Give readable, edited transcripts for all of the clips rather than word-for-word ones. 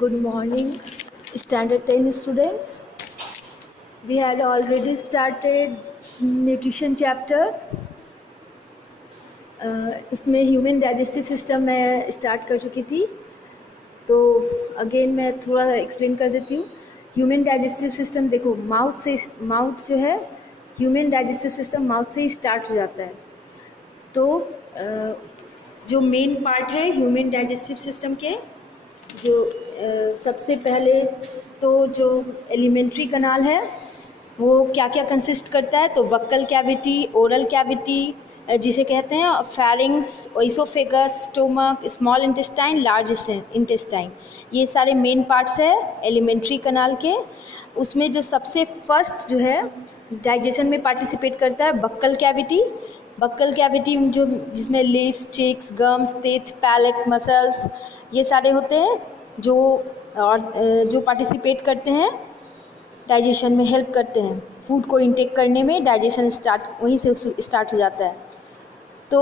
Good morning, Standard 10 students. We had already started nutrition chapter. इसमें human digestive system मैं start कर चुकी थी, तो अगेन मैं थोड़ा एक्सप्लेन कर देती हूँ. ह्यूमन डाइजेस्टिव सिस्टम देखो, माउथ जो है, ह्यूमन डाइजेस्टिव सिस्टम माउथ से ही स्टार्ट हो जाता है. तो जो मेन पार्ट है ह्यूमन डाइजेस्टिव सिस्टम के, जो सबसे पहले तो जो एलिमेंट्री कनाल है वो क्या क्या कंसिस्ट करता है. तो बक्कल कैविटी, ओरल कैविटी जिसे कहते हैं, pharynx, oesophagus, stomach, small intestine, large intestine, ये सारे मेन पार्ट्स है एलिमेंट्री कनाल के. उसमें जो सबसे फर्स्ट जो है डाइजेशन में पार्टिसिपेट करता है बक्कल कैविटी. बक्कल कैविटी जो जिसमें lips, cheeks, gums, teeth, palate, muscles, ये सारे होते हैं जो जो पार्टिसिपेट करते हैं डाइजेशन में, हेल्प करते हैं फूड को इंटेक करने में. डाइजेशन वहीं से स्टार्ट हो जाता है. तो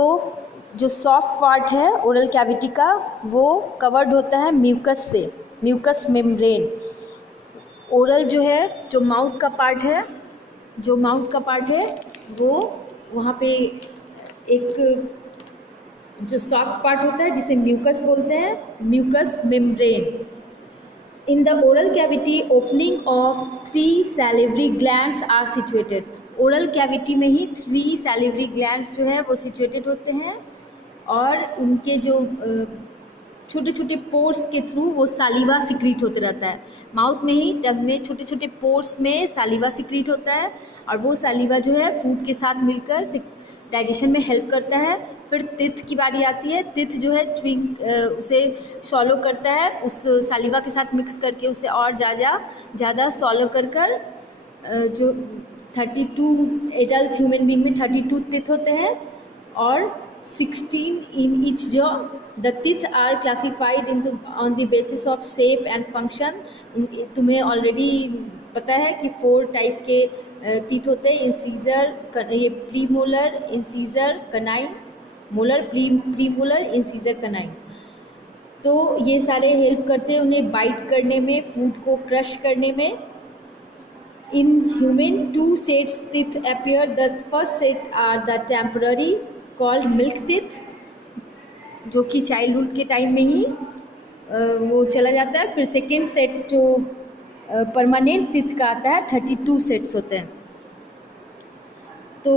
जो सॉफ्ट पार्ट है ओरल कैविटी का, वो कवर्ड होता है म्यूकस से, म्यूकस मेम्ब्रेन. ओरल जो है, जो माउथ का पार्ट है, वो वहाँ पे एक जो सॉफ्ट पार्ट होता है जिसे म्यूकस बोलते हैं, mucus membrane. In the oral cavity, opening of 3 salivary glands are situated. Oral cavity में ही 3 सैलिवरी ग्लैंड्स जो है वो सिचुएटेड होते हैं, और उनके जो छोटे छोटे पोर्स के थ्रू वो सालिवा सिक्रीट होते रहता है. माउथ में ही, टंग में छोटे छोटे पोर्स में सालिवा सिक्रीट होता है, और वो सालिवा जो है फूड के साथ मिलकर डाइजेशन में हेल्प करता है. फिर तिथ की बारी आती है. तिथ जो है उसे सॉलो करता है, उस सालिवा के साथ मिक्स करके उसे और ज़्यादा सॉलो कर जो 32 एडल्ट ह्यूमन बीइंग में 32 तिथ होते हैं और 16 in each jaw. The teeth are classified in on the basis of shape and function. तुम्हें ऑलरेडी पता है कि 4 टाइप के टीथ होते हैं. इंसीजर, ये premolar, incisor, canine, molar, premolar, incisor, canine. तो ये सारे हेल्प करते हैं उन्हें बाइट करने में, फूड को क्रश करने में. In human 2 sets teeth appear. The first set are the temporary called milk teeth, जो कि चाइल्डहुड के टाइम में ही वो चला जाता है. फिर सेकेंड सेट जो परमानेंट टीथ का आता है, 32 सेट्स होते हैं. तो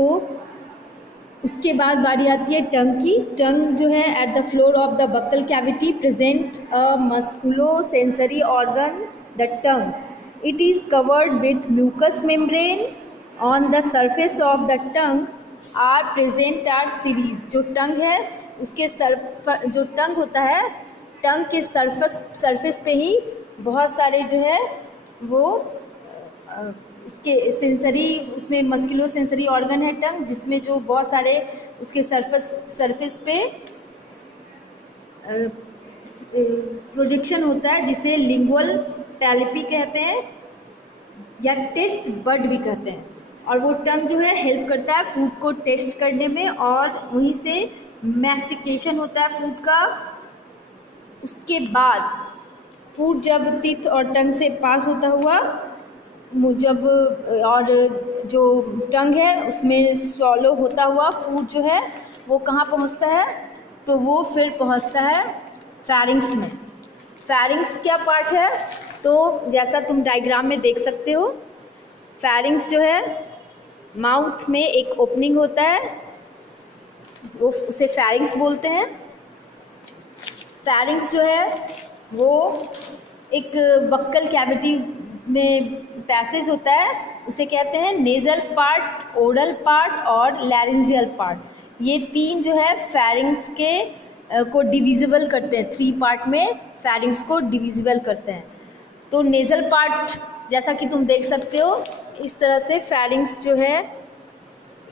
उसके बाद बारी आती है टंग की. टंग जो है, at the floor of the buccal cavity present a musculo sensory organ, the tongue. It is covered with mucus membrane. On the surface of the tongue are present are series. जो tongue है उसके जो टंग होता है, टंग के surface पे ही बहुत सारे जो है वो उसके सेंसरी, उसमें मस्कुलो सेंसरी ऑर्गन है टंग, जिसमें जो बहुत सारे उसके सरफेस पे प्रोजेक्शन होता है, जिसे लिंगुअल पैलिपी कहते हैं या टेस्ट बड भी कहते हैं. और वो टंग जो है हेल्प करता है फूड को टेस्ट करने में, और वहीं से मैस्टिकेशन होता है फूड का. उसके बाद फूड जब टीथ और टंग से पास होता हुआ, जब और जो टंग है उसमें सॉलो होता हुआ फूड जो है वो कहाँ पहुँचता है, तो वो फिर पहुँचता है फेरिंग्स में. फेरिंग्स क्या पार्ट है, तो जैसा तुम डायग्राम में देख सकते हो, फेरिंग्स जो है माउथ में एक ओपनिंग होता है, वो उसे फेरिंग्स बोलते हैं. फेरिंग्स जो है वो एक बक्कल कैविटी में पैसेज होता है, उसे कहते हैं नेज़ल पार्ट, ओरल पार्ट और लैरिंजियल पार्ट. ये 3 जो है फेरिंग्स के को डिविजिबल करते हैं. 3 पार्ट में फेरिंग्स को डिविजिबल करते हैं. तो नेज़ल पार्ट जैसा कि तुम देख सकते हो, इस तरह से फेरिंग्स जो है,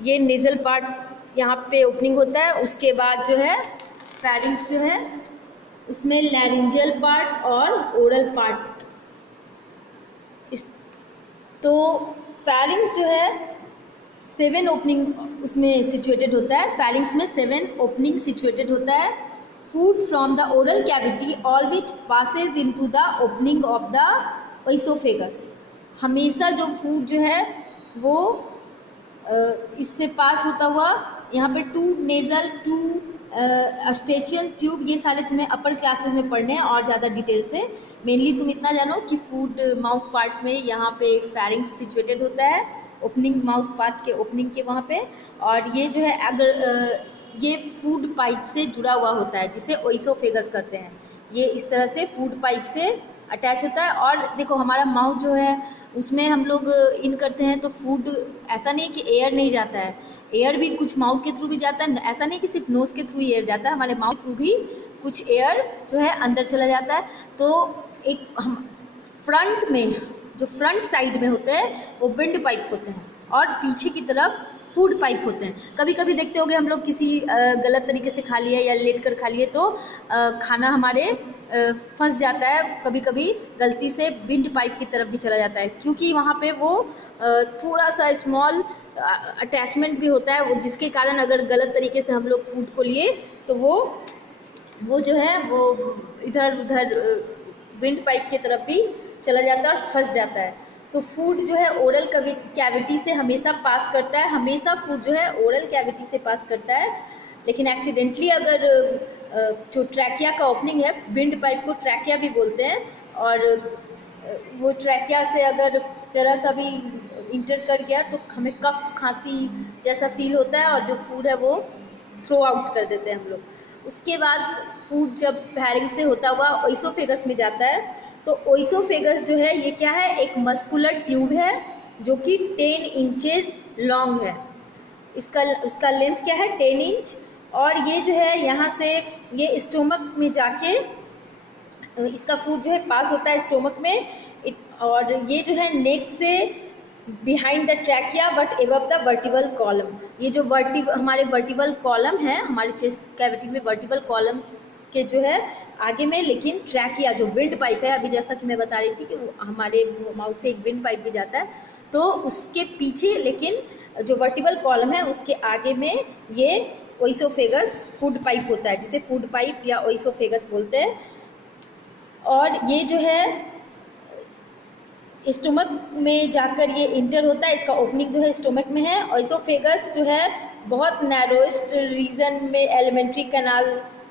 ये नेज़ल पार्ट यहाँ पे ओपनिंग होता है. उसके बाद जो है फेरिंग्स जो है उसमें लैरिंजियल पार्ट और ओरल पार्ट. तो फेरिंग्स जो है 7 ओपनिंग उसमें सिचुएटेड होता है. फेरिंग्स में 7 ओपनिंग सिचुएटेड होता है. Food from the oral cavity always passes into the opening of the oesophagus. हमेशा जो फूड जो है वो इससे पास होता हुआ यहाँ पे टू नेज़ल, टू अस्टेशियन ट्यूब, ये सारे तुम्हें अपर क्लासेस में पढ़ने हैं और ज़्यादा डिटेल से। मेनली तुम इतना जानो कि फूड माउथ पार्ट में यहाँ पे फेरिंग्स सिचुएटेड होता है, ओपनिंग माउथ पार्ट के ओपनिंग के वहाँ पे, और ये जो है अगर ये फूड पाइप से जुड़ा हुआ होता है जिसे ओइसोफेगस कहते हैं। ये इस तरह से फूड पाइप से अटैच होता है। और देखो हमारा माउथ जो है उसमें हम लोग इन करते हैं तो फूड, ऐसा नहीं कि एयर नहीं जाता है, एयर भी कुछ माउथ के थ्रू भी जाता है, ऐसा नहीं कि सिर्फ नोज़ के थ्रू ही एयर जाता है, हमारे माउथ थ्रू भी कुछ एयर जो है अंदर चला जाता है। तो एक हम फ्रंट में जो फ्रंट साइड में होते हैं वो विंड पाइप होते हैं और पीछे की तरफ फूड पाइप होते हैं। कभी कभी देखते होंगे हम लोग किसी गलत तरीके से खा लिए या लेट कर खा लिए तो खाना हमारे फंस जाता है, कभी कभी गलती से विंड पाइप की तरफ भी चला जाता है, क्योंकि वहाँ पे वो थोड़ा सा स्मॉल अटैचमेंट भी होता है, वो जिसके कारण अगर गलत तरीके से हम लोग फूड को लिए तो वो जो है वो इधर उधर विंड पाइप की तरफ भी चला जाता है और फंस जाता है। तो फूड जो है ओरल कैविटी से हमेशा पास करता है, हमेशा फूड जो है ओरल कैविटी से पास करता है। लेकिन एक्सीडेंटली अगर जो ट्रैकिया का ओपनिंग है, विंड पाइप को ट्रैकिया भी बोलते हैं, और वो ट्रैकिया से अगर जरा सा भी इंटर कर गया तो हमें कफ खांसी जैसा फील होता है और जो फूड है वो थ्रो आउट कर देते हैं हम लोग। उसके बाद फूड जब फेरिंग से होता हुआ ओइसोफेगस में जाता है, तो ओइसोफेगस जो है ये क्या है, एक मस्कुलर ट्यूब है जो कि 10 इंचेस लॉन्ग है। उसका लेंथ क्या है, 10 इंच। और ये जो है यहाँ से ये स्टोमक में जाके इसका फूड जो है पास होता है स्टोमक में। और ये जो है नेक से behind the trachea but above the vertebral column. ये जो हमारे वर्टिबल कॉलम है, हमारे चेस्ट कैविटी में वर्टिबल कॉलम्स के जो है आगे में, लेकिन ट्रैकिया जो विंड पाइप है, अभी जैसा कि मैं बता रही थी कि हमारे माउथ से एक विंड पाइप भी जाता है, तो उसके पीछे लेकिन जो वर्टिबल कॉलम है उसके आगे में ये ओइसोफेगस फूड पाइप होता है, जिसे फूड पाइप या ओइसोफेगस बोलते हैं। और ये जो है स्टोमक में जाकर ये इंटर होता है, इसका ओपनिंग जो है स्टोमक में है। ओइसोफेगस जो है बहुत नैरोएस्ट रीजन में, एलिमेंट्री कैनाल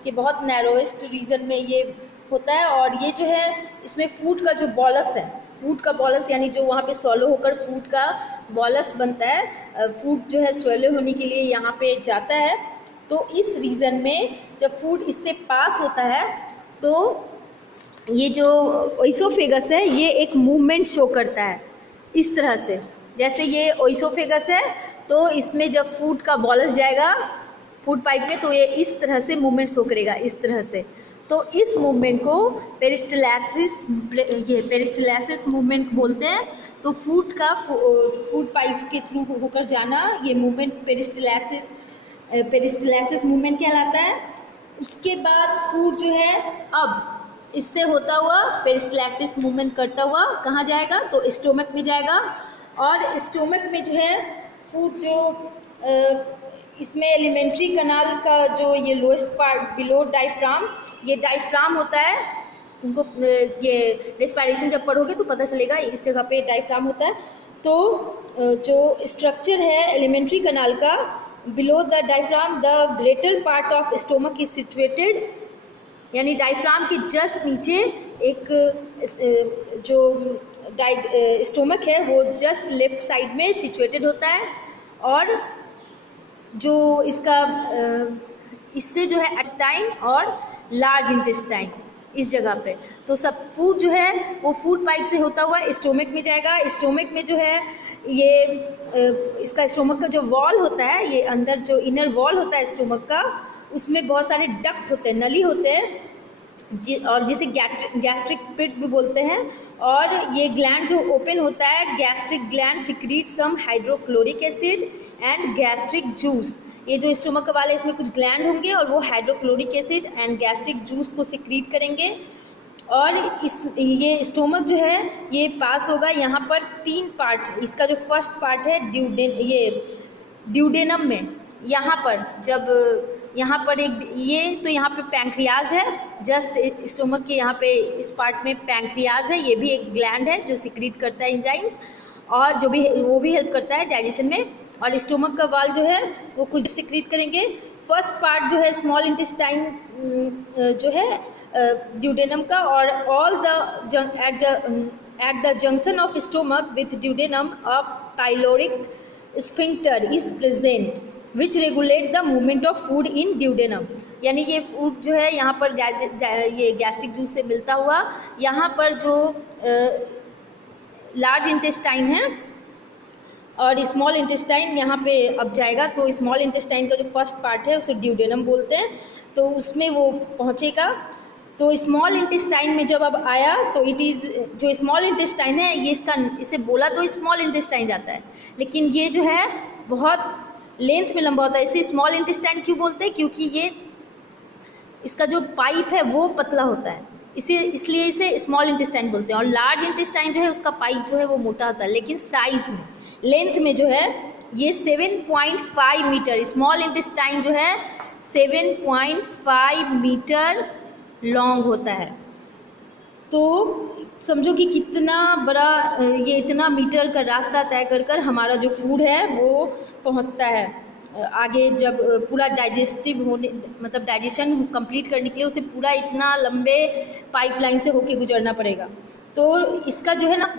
के बहुत नैरोएस्ट रीजन में ये होता है। और ये जो है इसमें फूड का जो बॉलस है, फूड का बॉलस यानी जो वहाँ पे स्वॉलो होकर फूड का बॉलस बनता है, फूड जो है स्वॉलो होने के लिए यहाँ पे जाता है। तो इस रीजन में जब फूड इससे पास होता है तो ये जो ओइसोफेगस है ये एक मूवमेंट शो करता है इस तरह से। जैसे ये ओइसोफेगस है तो इसमें जब फूड का बॉलस जाएगा फूड पाइप में तो ये इस तरह से मूवमेंट शो करेगा, इस तरह से। तो इस मूवमेंट को पेरिस्टलासिस मूवमेंट बोलते हैं। तो फूड फूड पाइप के थ्रू होकर जाना, ये मूवमेंट पेरिस्टलासिस मूवमेंट कहलाता है। उसके बाद फूड जो है अब इससे होता हुआ पेरिस्टलाटिस मूवमेंट करता हुआ कहाँ जाएगा, तो स्टोमक में जाएगा। और स्टोमक में जो है फूड जो इसमें एलिमेंट्री कनाल का जो ये लोएस्ट पार्ट बिलो डायफ्राम, ये डायफ्राम होता है। तुमको ये रेस्पिरेशन जब पढ़ोगे तो पता चलेगा, इस जगह पे डायफ्राम होता है। तो जो स्ट्रक्चर है एलिमेंट्री कनाल का, below the diaphragm the greater part of stomach is situated, यानी डायफ्राम के जस्ट नीचे एक जो स्टोमक है वो जस्ट लेफ्ट साइड में सिचुएटेड होता है। और जो इसका इससे जो है इंटेस्टाइन और लार्ज इंटेस्टाइन इस जगह पे, तो सब फूड जो है वो फूड पाइप से होता हुआ स्टोमक में जाएगा। स्टोमक में जो है ये इसका स्टोमक का जो वॉल होता है, ये अंदर जो इनर वॉल होता है स्टोमक का, उसमें बहुत सारे डक्ट होते हैं, नली होते हैं, और जिसे गैस्ट्रिक पिट भी बोलते हैं। और ये ग्लैंड जो ओपन होता है, gastric gland secrete some hydrochloric acid and gastric juice. ये जो स्टोमक वाले इसमें कुछ ग्लैंड होंगे और वो hydrochloric acid and gastric juice को सिक्रीट करेंगे। और ये स्टोमक जो है ये पास होगा, यहाँ पर 3 पार्ट, इसका जो फर्स्ट पार्ट है ड्यूडेनम में, यहाँ पर जब यहाँ पर एक ये तो यहाँ पे पैंक्रियाज है, जस्ट स्टोमक के यहाँ पे इस पार्ट में पैंक्रियाज है, ये भी एक ग्लैंड है जो सिक्रीट करता है एंजाइम्स और जो भी वो भी हेल्प करता है डाइजेशन में। और स्टोमक का वाल जो है वो कुछ सिक्रीट करेंगे। फर्स्ट पार्ट जो है स्मॉल इंटेस्टाइन जो है ड्यूडेनम का, और all the at the junction of stomach with duodenum a pyloric sphincter is present which regulate the movement of food in duodenum। यानी ये फूड जो है यहाँ पर ये गैस्ट्रिक जूस से मिलता हुआ यहाँ पर जो लार्ज इंटेस्टाइन है और स्मॉल इंटेस्टाइन यहाँ पे अब जाएगा, तो स्मॉल इंटेस्टाइन का जो फर्स्ट पार्ट है उसे ड्यूडेनम बोलते हैं, तो उसमें वो पहुँचेगा। तो स्मॉल इंटेस्टाइन में जब अब आया तो इट इज़ जो स्मॉल इंटेस्टाइन है ये इसे बोला तो स्मॉल इंटेस्टाइन जाता है, लेकिन ये जो है बहुत लेंथ में लंबा होता है। इसे स्मॉल इंटेस्टाइन क्यों बोलते हैं? क्योंकि ये इसका जो पाइप है वो पतला होता है, इसलिए इसे स्मॉल इंटेस्टाइन बोलते हैं। और लार्ज इंटेस्टाइन जो है उसका पाइप जो है वो मोटा होता है, लेकिन साइज में लेंथ में जो है ये 7.5 मीटर, स्मॉल इंटेस्टाइन जो है 7.5 मीटर लॉन्ग होता है। तो समझो कि कितना बड़ा ये इतना मीटर का रास्ता तय कर कर हमारा जो फूड है वो पहुंचता है आगे। जब पूरा डाइजेस्टिव होने मतलब डाइजेशन कंप्लीट करने के लिए उसे पूरा इतना लंबे पाइपलाइन से होके गुजरना पड़ेगा। तो इसका जो है ना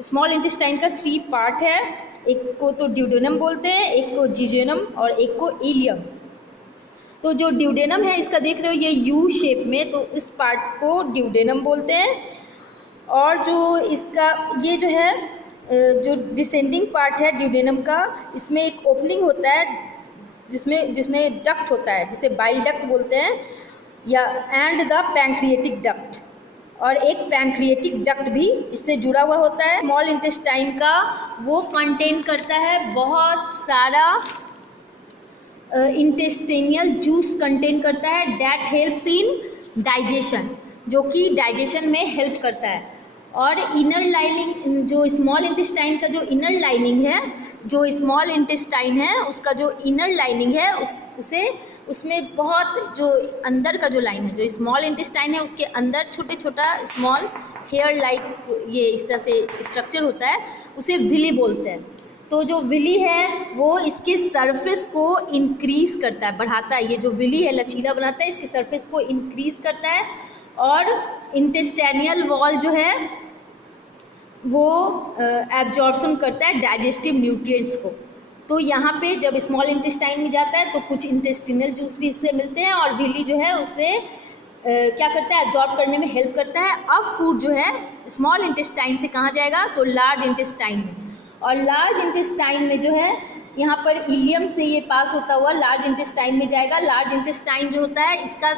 स्मॉल इंटेस्टाइन का 3 पार्ट है, एक को तो ड्यूडेनम बोलते हैं, एक को जिजेनम और एक को इलियम। तो जो ड्यूडेनम है इसका देख रहे हो ये यू शेप में, तो इस पार्ट को ड्यूडेनम बोलते हैं। और जो इसका ये जो है जो डिसेंडिंग पार्ट है ड्यूडेनम का, इसमें एक ओपनिंग होता है जिसमें डक्ट होता है जिसे बाइल डक्ट बोलते हैं, या एंड द पैंक्रिएटिक डक्ट, और एक पैंक्रिएटिक डक्ट भी इससे जुड़ा हुआ होता है। स्मॉल इंटेस्टाइन का वो कंटेन करता है बहुत सारा इंटेस्टिनियल जूस कंटेन करता है दैट हेल्प्स इन डाइजेशन, जो कि डाइजेशन में हेल्प करता है। और इनर लाइनिंग जो स्मॉल इंटेस्टाइन का जो इनर लाइनिंग है, जो स्मॉल इंटेस्टाइन है उसका जो इनर लाइनिंग है उसमें बहुत जो अंदर का जो लाइन है, जो स्मॉल इंटेस्टाइन है उसके अंदर छोटे छोटा स्मॉल हेयर लाइक ये इस तरह से स्ट्रक्चर होता है, उसे विली बोलते हैं। तो जो विली है वो इसके सरफेस को इंक्रीज करता है, बढ़ाता है। ये जो विली है लचीला बनाता है, इसके सरफेस को इंक्रीज करता है। और इंटेस्टाइनियल वॉल जो है वो एब्जॉर्प्शन करता है डाइजेस्टिव न्यूट्रिएंट्स को। तो यहाँ पे जब स्मॉल इंटेस्टाइन में जाता है तो कुछ इंटेस्टिनल जूस भी इससे मिलते हैं, और विली जो है उसे क्या करता है, एब्जॉर्ब करने में हेल्प करता है। अब फूड जो है स्मॉल इंटेस्टाइन से कहाँ जाएगा, तो लार्ज इंटेस्टाइन में। और लार्ज इंटेस्टाइन में जो है यहाँ पर इलियम से ये पास होता हुआ लार्ज इंटेस्टाइन में जाएगा। लार्ज इंटेस्टाइन जो होता है इसका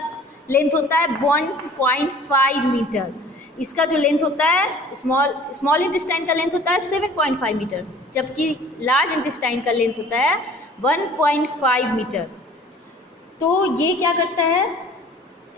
लेंथ होता है 1.5 मीटर। इसका जो लेंथ होता है स्मॉल इंटेस्टाइन का लेंथ होता है 7.5 मीटर, जबकि लार्ज इंटेस्टाइन का लेंथ होता है 1.5 मीटर। तो ये क्या करता है,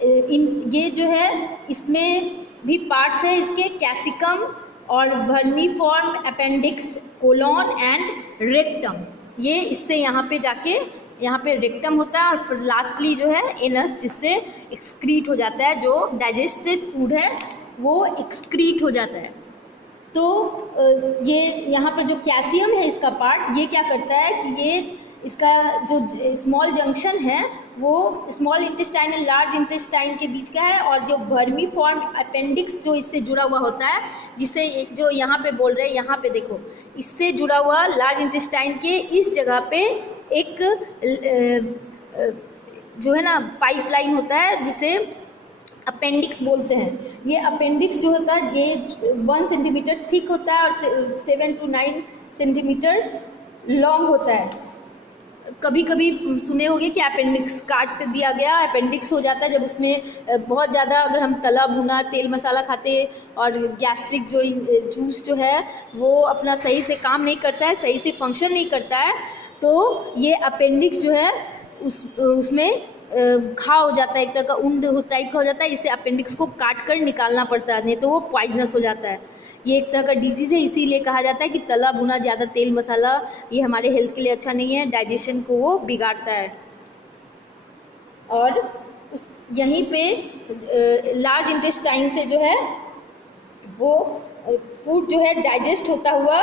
ये जो है इसमें भी पार्ट्स है इसके, कैसिकम और vermiform appendix, colon and rectum. ये इससे यहाँ पे जाके यहाँ पे रेक्टम होता है, और फिर लास्टली जो है एनस, जिससे एक्सक्रीट हो जाता है, जो डाइजेस्टेड फूड है वो एक्सक्रीट हो जाता है। तो ये यहाँ पर जो कैल्शियम है इसका पार्ट, ये क्या करता है कि ये इसका जो स्मॉल जंक्शन है वो स्मॉल इंटेस्टाइन और लार्ज इंटेस्टाइन के बीच का है, और जो वर्मीफॉर्म अपेंडिक्स जो इससे जुड़ा हुआ होता है, जिसे जो यहाँ पे बोल रहे हैं, यहाँ पे देखो, इससे जुड़ा हुआ लार्ज इंटेस्टाइन के इस जगह पे एक जो है ना पाइपलाइन होता है जिसे अपेंडिक्स बोलते हैं। ये अपेंडिक्स जो होता है ये 1 सेंटीमीटर थिक होता है और 7 to 9 सेंटीमीटर लॉन्ग होता है। कभी कभी सुने होंगे कि अपेंडिक्स काट दिया गया, अपेंडिक्स हो जाता है जब उसमें बहुत ज़्यादा अगर हम तला भुना तेल मसाला खाते, और गैस्ट्रिक जो जूस जो है वो अपना सही से काम नहीं करता है, सही से फंक्शन नहीं करता है, तो ये अपेंडिक्स जो है उसमें घाव हो जाता है, एक तरह का उंड टाइप का हो जाता है, इसे अपेंडिक्स को काट कर निकालना पड़ता है, नहीं तो वो पॉइजनस हो जाता है। ये एक तरह का डिजीज़ है, इसीलिए कहा जाता है कि तला भुना ज़्यादा तेल मसाला ये हमारे हेल्थ के लिए अच्छा नहीं है, डाइजेशन को वो बिगाड़ता है। और उस यहीं पे लार्ज इंटेस्टाइन से जो है वो फूड जो है डाइजेस्ट होता हुआ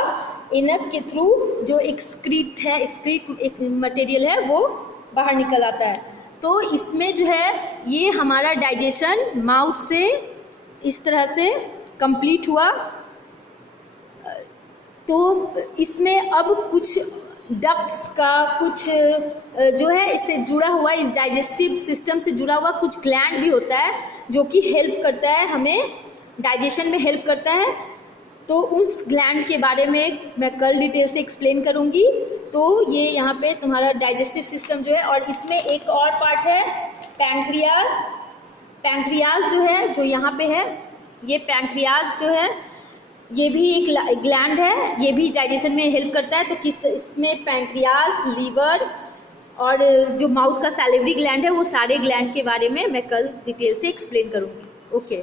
एनस के थ्रू जो एक्सक्रीट एक मटेरियल है वो बाहर निकल आता है। तो इसमें जो है ये हमारा डाइजेशन माउथ से इस तरह से कंप्लीट हुआ। तो इसमें अब कुछ डक्ट्स का कुछ जो है इससे जुड़ा हुआ, इस डाइजेस्टिव सिस्टम से जुड़ा हुआ कुछ ग्लैंड भी होता है जो कि हेल्प करता है, हमें डाइजेशन में हेल्प करता है। तो उस ग्लैंड के बारे में मैं कल डिटेल से एक्सप्लेन करूँगी। तो ये यहाँ पे तुम्हारा डाइजेस्टिव सिस्टम जो है, और इसमें एक और पार्ट है पैंक्रियाज। पैंक्रियाज जो है जो यहाँ पे है, ये पैंक्रियाज जो है ये भी एक ग्लैंड है, ये भी डाइजेशन में हेल्प करता है। तो किस इसमें पैंक्रियाज, लीवर और जो माउथ का सैलिवरी ग्लैंड है वो सारे ग्लैंड के बारे में मैं कल डिटेल से एक्सप्लेन करूँगी। ओके।